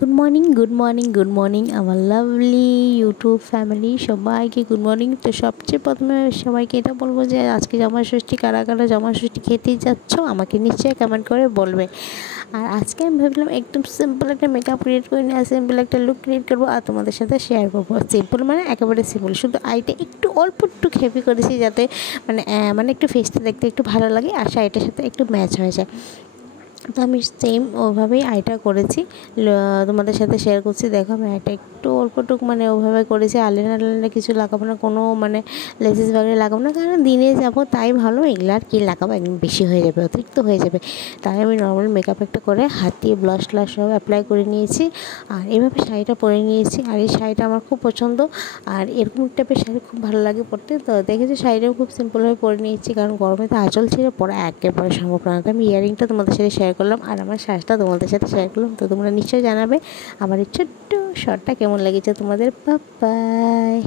Good morning good morning good morning আমার lovely YouTube family সবাইকে good morning. তো সবচেয়ে প্রথমে সবাইকে এটা বলবো যে আজকে জামাই ষষ্ঠী, কারা কারা জামাই ষষ্ঠী খেতেই যাচ্ছ আমাকে নিশ্চয়ই কমেন্ট করে বলবে। আর আজকে আমি ভাবলাম একদম সিম্পল একটা মেকআপ ক্রিয়েট করে নিয়ে সিম্পল একটা লুক ক্রিয়েট করবো আর তোমাদের সাথে শেয়ার করবো। সিম্পল মানে একেবারে সিম্পল, শুধু আইটা একটু অল্প একটু হেভি করেছি যাতে মানে একটু ফেসটা দেখতে একটু ভালো লাগে আর শাড়িটার সাথে একটু ম্যাচ হয়ে যায়। তো আমি সেম ওভাবেই আইটা করেছি, তোমাদের সাথে শেয়ার করছি। দেখো আমি আইটা একটু অল্পটুকু ওভাবে করেছি, আলেনা কিছু লাগাবো না, কোনো লেসিস বাগিয়ে লাগাবো না, কারণ দিনে যাব তাই ভালো। এগুলো আর কি লাগাবো, একদম বেশি হয়ে যাবে, অতিরিক্ত হয়ে যাবে। তাই আমি নর্মাল মেকআপ একটা করে হাত দিয়ে ব্লাশ ট্লাশ সব অ্যাপ্লাই করে নিয়েছি আর এভাবে শাড়িটা পরে নিয়েছি। আর এই শাড়িটা আমার খুব পছন্দ, আর এরকম টাইপের শাড়ি খুব ভালো লাগে পরতে। তো দেখেছি শাড়িটাও খুব সিম্পলভাবে পরে নিয়েছি, কারণ গরমে তো আঁচল ছেড়ে পরা একেবারে সম্ভব না। তো আমি ইয়ারিংটা তোমাদের সাথে শেয়ার করলাম আর আমার শ্বাসটা তোমাদের সাথে শেয়ার করলাম। তো তোমরা নিশ্চয়ই জানাবে আমার এই ছোট্ট শর্টটা কেমন লেগেছে তোমাদের। Bye bye.